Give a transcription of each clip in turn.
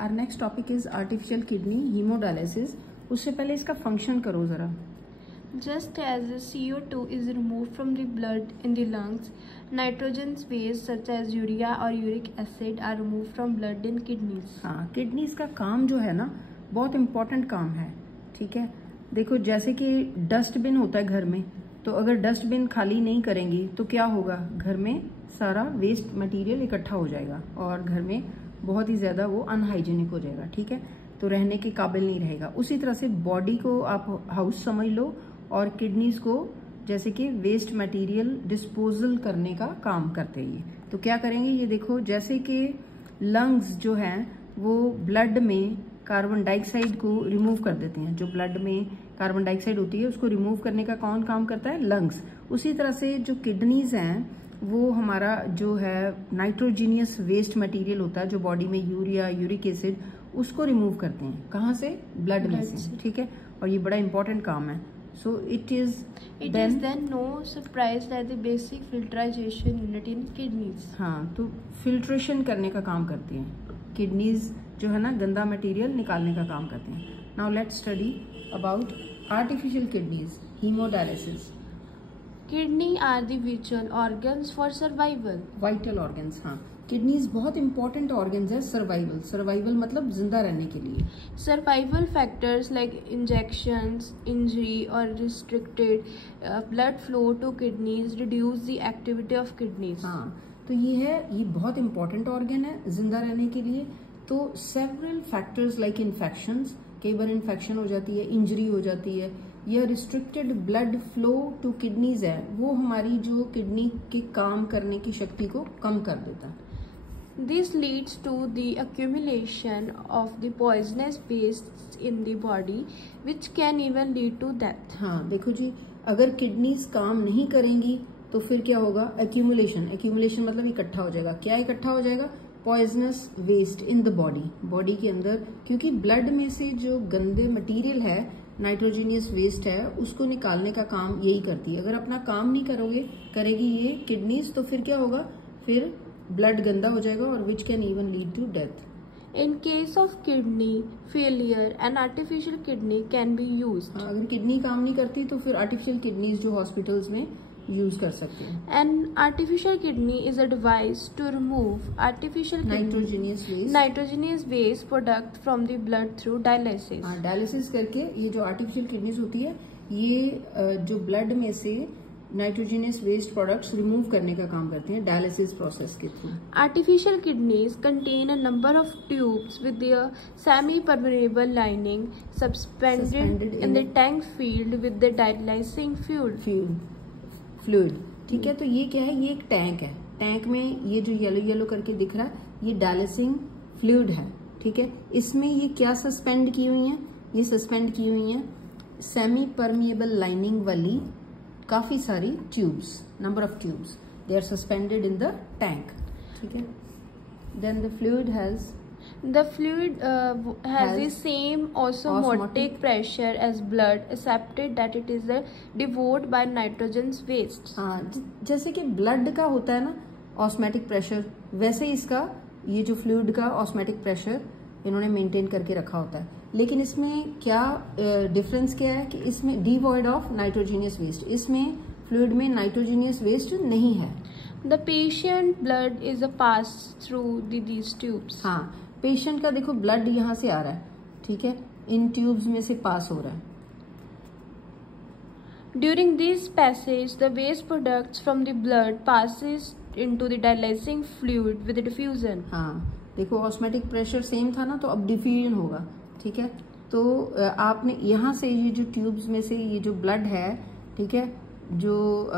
Our next topic is artificial kidney haemodialysis. उससे पहले इसका फंक्शन करो जरा। Just as the CO2 is removed from the blood in the lungs, nitrogenous waste such as urea or uric acid are removed from blood in kidneys. हाँ, kidneys का काम जो है ना बहुत इम्पोर्टेंट काम है। ठीक है, देखो जैसे कि डस्टबिन होता है घर में, तो अगर डस्टबिन खाली नहीं करेंगी तो क्या होगा, घर में सारा वेस्ट मटेरियल इकट्ठा हो जाएगा और घर में बहुत ही ज्यादा वो अनहाइजीनिक हो जाएगा। ठीक है, तो रहने के काबिल नहीं रहेगा। उसी तरह से बॉडी को आप हाउस समझ लो और किडनीज को जैसे कि वेस्ट मटेरियल डिस्पोजल करने का काम करते हैं। तो क्या करेंगे, ये देखो जैसे कि लंग्स जो हैं वो ब्लड में कार्बन डाइऑक्साइड को रिमूव कर देते हैं। जो ब्लड में कार्बन डाइऑक्साइड होती है उसको रिमूव करने का कौन काम करता है, लंग्स। उसी तरह से जो किडनीज हैं वो हमारा जो है नाइट्रोजीनियस वेस्ट मटेरियल होता है जो बॉडी में यूरिया यूरिक एसिड उसको रिमूव करते हैं। कहाँ से, ब्लड में से। ठीक है, और ये बड़ा इंपॉर्टेंट काम है। So it is then no surprise that the basic filtration unit in kidneys. हाँ, तो फिल्ट्रेशन करने का काम करती हैं किडनीज जो है ना, गंदा मटेरियल निकालने का काम करते हैं। Now let's study about artificial kidneys haemodialysis. Kidney are the vital organs for survival. Vital organs, हाँ, किडनीज बहुत इंपॉर्टेंट ऑर्गन्स है सर्वाइवल। सर्वाइवल मतलब जिंदा रहने के लिए। Survival factors like injections, injury or restricted blood flow to kidneys reduce the activity of kidneys. हाँ, तो ये बहुत इंपॉर्टेंट ऑर्गन है जिंदा रहने के लिए। तो सेवरल फैक्टर्स लाइक इन्फेक्शंस, कई बार इन्फेक्शन हो जाती है, इंजरी हो जाती है, या restricted blood flow to kidneys है, वो हमारी जो किडनी के काम करने की शक्ति को कम कर देता है। This leads to the accumulation of the poisonous waste in the body, which can even lead to death. हाँ, देखो जी, अगर किडनीज काम नहीं करेंगी तो फिर क्या होगा, एक्यूमुलेशन। एक्यूमुलेशन मतलब इकट्ठा हो जाएगा। क्या इकट्ठा हो जाएगा, poisonous waste in the body के अंदर, क्योंकि ब्लड में से जो गंदे मटेरियल है, नाइट्रोजीनियस वेस्ट है, उसको निकालने का काम यही करती है। अगर अपना काम नहीं करेगी ये किडनीज, तो फिर क्या होगा, फिर ब्लड गंदा हो जाएगा और which can even lead to death. In case of kidney failure, an artificial kidney can be used. अगर किडनी काम नहीं करती तो फिर आर्टिफिशियल किडनीज जो हॉस्पिटल्स में यूज कर सकते हैं। An artificial kidney is a device to remove nitrogenous waste product from the blood through dialysis. हाँ, डायलिसिस करके ये जो आर्टिफिशियल किडनीज होती है ये जो ब्लड में से नाइट्रोजीनियस वेस्ट प्रोडक्ट्स रिमूव करने का काम करते हैं डायलिसिस प्रोसेस के through. Artificial kidneys contain a number of tubes with their semi-permeable lining suspended in the tank filled with the dialysing fluid. ठीक है, तो ये क्या है, ये एक टैंक है। टैंक में ये जो येलो येलो करके दिख रहा है ये डायलिसिंग फ्लूइड है। ठीक है, इसमें ये क्या सस्पेंड की हुई है, ये सस्पेंड की हुई है सेमी परमिएबल लाइनिंग वाली काफी सारी tubes, number of tubes, they are suspended in the tank. ठीक है, then the fluid has the same osmotic pressure as blood, except that it is devoured by nitrogenous waste. हाँ, जैसे कि blood का होता है ना ऑस्मेटिक प्रेशर, वैसे इसका ये जो फ्लूइड का ऑस्मेटिक प्रेशर इन्होंने मेंटेन करके रखा होता है। लेकिन इसमें क्या डिफरेंस क्या है कि इसमें डिवॉइड ऑफ नाइट्रोजीनियस वेस्ट, इसमें फ्लूइड में नाइट्रोजीनियस वेस्ट नहीं है। The patient blood is passed through these tubes. हाँ, पेशेंट का देखो ब्लड यहाँ से आ रहा है, ठीक है, इन ट्यूब्स में से पास हो रहा है। During this passage, the waste products from the blood passes into the dialysing fluid with diffusion. हाँ, देखो ऑस्मेटिक प्रेशर सेम था ना, तो अब डिफ्यूजन होगा। ठीक है, तो आपने यहाँ से ये जो ट्यूब्स में से ये जो ब्लड है, ठीक है, जो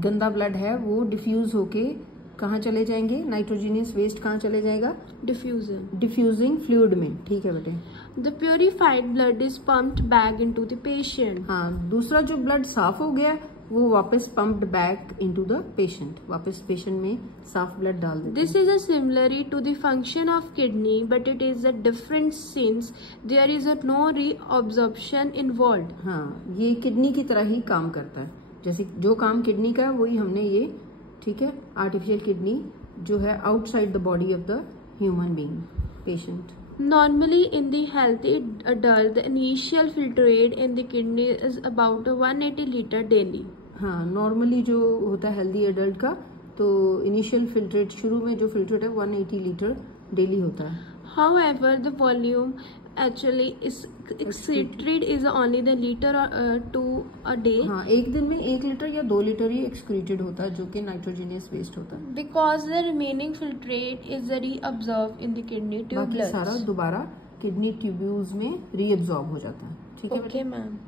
गंदा ब्लड है वो डिफ्यूज होके कहाँ चले जाएंगे, नाइट्रोजीनियस वेस्ट कहाँ चले जाएगा, डिफ्यूजिंग फ्लूइड में। ठीक है बेटे, The purified blood is pumped back into the patient. हाँ, दूसरा जो ब्लड साफ हो गया वो वापस pumped back into the patient, वापस पेशेंट में साफ ब्लड डाल देते हैं। This is a similarly to the function of kidney, but it is a different since there is a no reabsorption involved. हाँ, ये किडनी की तरह ही काम करता है, जैसे जो काम किडनी का वही हमने ये, ठीक है, आर्टिफिशियल किडनी जो है outside the body of the human being patient. Normally, in the healthy adult, the initial filter rate in the kidney is about 180 liter daily. हाँ, नॉर्मली जो होता है हेल्दी एडल्ट का, तो इनिशियल फिल्ट्रेट शुरू में जो फिल्ट्रेट है 180 लीटर डेली होता है. However, the volume actually is excreted is only the liter or 2 a day. हाँ, एक दिन में 1 लीटर या 2 लीटर ही एक्सक्रीटेड होता है, जो कि नाइट्रोजिनियस वेस्ट होता है. Because the remaining filtrate is reabsorbed in the kidney tubules. बाकी सारा दोबारा किडनी ट्यूब्यूल्स में रीअब्सॉर्ब हो जाता है. ठीक है. Okay, ma'am.